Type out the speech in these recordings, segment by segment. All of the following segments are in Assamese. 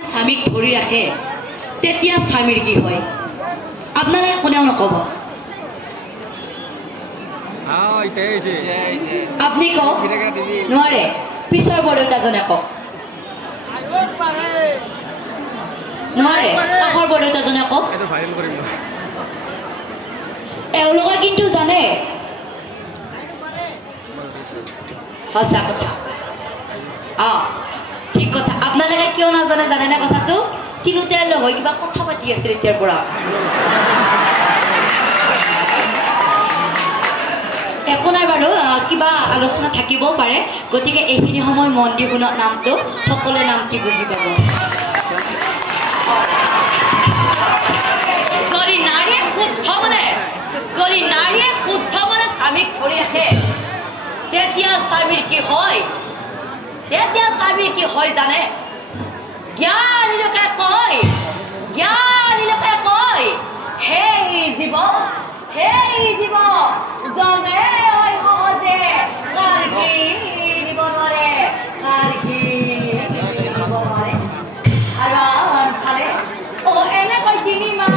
স্বামীক ধৰি ৰাখে তেতিয়া স্বামীৰ কি হয় আপোনালোকে কোনেও নক'ব আপুনি কওক নোৱাৰে পিছৰ বৰদেউতাজনে কওক নোৱাৰে কাষৰ বৰদেউতাজনে কওক এওঁলোকে কিন্তু জানে সঁচা কথা ঠিক কথা আপোনালোকে কিয় নাজানে জানেনে কথাটো তিনিওটাৰ লগ হৈ কিবা কথা পাতি আছিল এতিয়াৰ পৰা একো নাই বাৰু কিবা আলোচনা থাকিবও পাৰে গতিকে এইখিনি সময় মন দি শুনক নামটো সকলোৱে নামটি বুজি পাব যদি নাৰীয়ে শুদ্ধ মানে স্বামীক ধৰি ৰাখে তেতিয়া স্বামীৰ কি হয় জানে জ্ঞানীলোকে কয় সেই জীৱ জমে হয় সহজে কাৰ্গি দিব নোৱাৰে আৰু আনফালে এনেকৈ 3 মাহ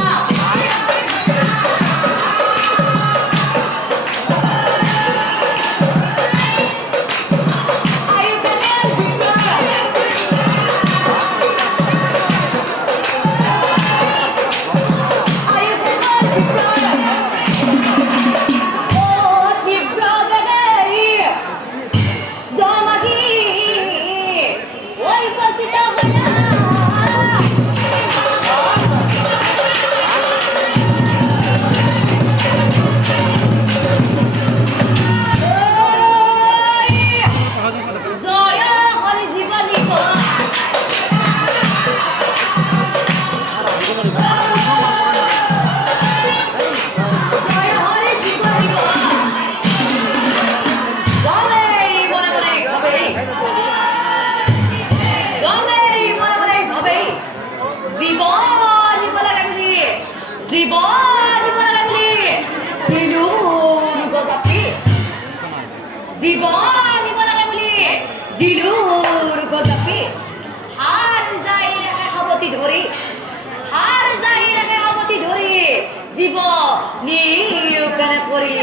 জীৱ নিয়োগনে কৰি